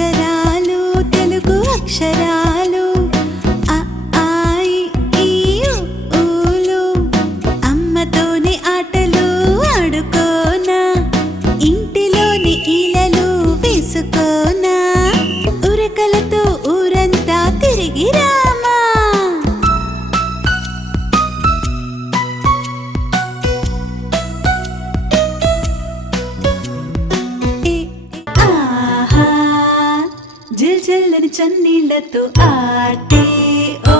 అక్షరాలు తెలుగు అక్షరాలు అ ఆ ఇ ఈ ఉ ఊలు అమ్మతోని ఆటలు ఆడుకోనా ఇంటిలోని ఈలలు వేసుకోనా ఉరకలతో ఊరంతా తిరిగి రామా జిల్ జిల్లని చన్నీళ్లతో ఆటే ఓ